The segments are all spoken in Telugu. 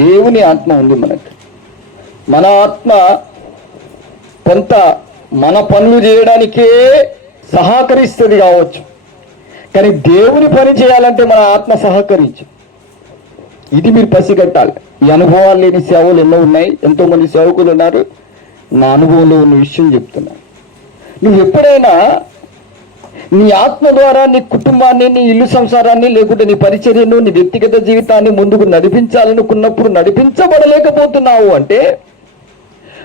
దేవుని ఆత్మ ఉంది మనకు. మన ఆత్మ కొంత మన పనులు చేయడానికే సహకరిస్తుంది కావచ్చు, కానీ దేవుని పని చేయాలంటే మన ఆత్మ సహకరించు. ఇది మీరు పసిగట్టాలి. ఈ అనుభవాలు లేని సేవలు ఎన్నో ఉన్నాయి, ఎంతో మంది సేవకులు ఉన్నారు. నా అనుభవంలో ఉన్న విషయం చెప్తున్నా. నువ్వు ఎప్పుడైనా నీ ఆత్మ ద్వారా నీ కుటుంబాన్ని, నీ ఇల్లు సంసారాన్ని, లేకుంటే నీ పరిచర్యను, నీ వ్యక్తిగత జీవితాన్ని ముందుకు నడిపించాలనుకున్నప్పుడు నడిపించబడలేకపోతున్నావు అంటే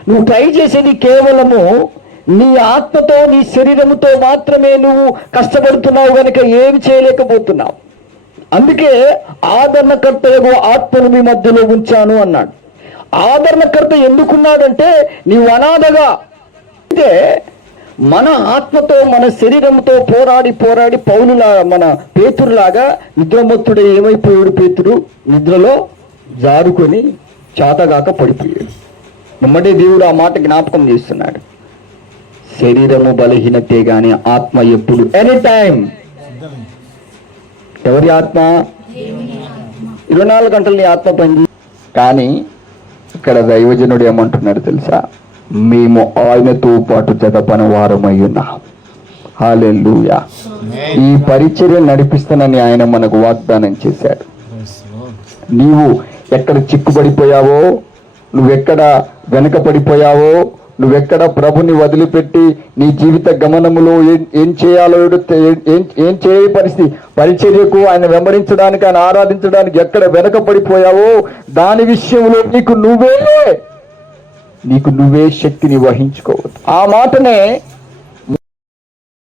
నువ్వు ట్రై చేసేది కేవలము నీ ఆత్మతో, నీ శరీరముతో మాత్రమే నువ్వు కష్టపడుతున్నావు కనుక ఏమి చేయలేకపోతున్నావు. అందుకే ఆదరణకర్తయగు ఆత్మను మీ మధ్యలో ఉంచాను అన్నాడు. ఆదరణకర్త ఎందుకున్నాడంటే నీవు అనాథగా అంటే మన ఆత్మతో, మన శరీరంతో పోరాడి పోరాడి పౌలులా, మన పేతురులాగా నిద్రమత్తుడు ఏమైపోయాడు? పేతురు నిద్రలో జారుకొని చాతగాక పడిపోయాడు. వెంబడే దేవుడు ఆ మాట జ్ఞాపకం చేస్తున్నాడు. శరీరము బలహీనతే గాని ఆత్మ ఎప్పుడు, ఎనీ టైం. ఎవరి ఆత్మ? 24 గంటలు నీ ఆత్మ పని. కానీ ఇక్కడ దైవజనుడు ఏమంటున్నాడు తెలుసా? మేము ఆయనతో పాటు జతపని వారమై ఉన్నాం. హల్లెలూయా. ఈ పరిచర్య నడిపిస్తానని ఆయన మనకు వాగ్దానం చేశాడు. నీవు ఎక్కడ చిక్కుపడిపోయావో, నువ్వెక్కడ వెనకపడిపోయావో, నువ్వెక్కడ ప్రభుని వదిలిపెట్టి నీ జీవిత గమనములో ఏం చేయాలో ఏం చేయ పరిస్థితి, పరిచర్యకు ఆయన వెంబడించడానికి, ఆయన ఆరాధించడానికి ఎక్కడ వెనకపడిపోయావో దాని విషయంలో నీకు నువ్వే శక్తిని వహించుకోవద్దు. ఆ మాటనే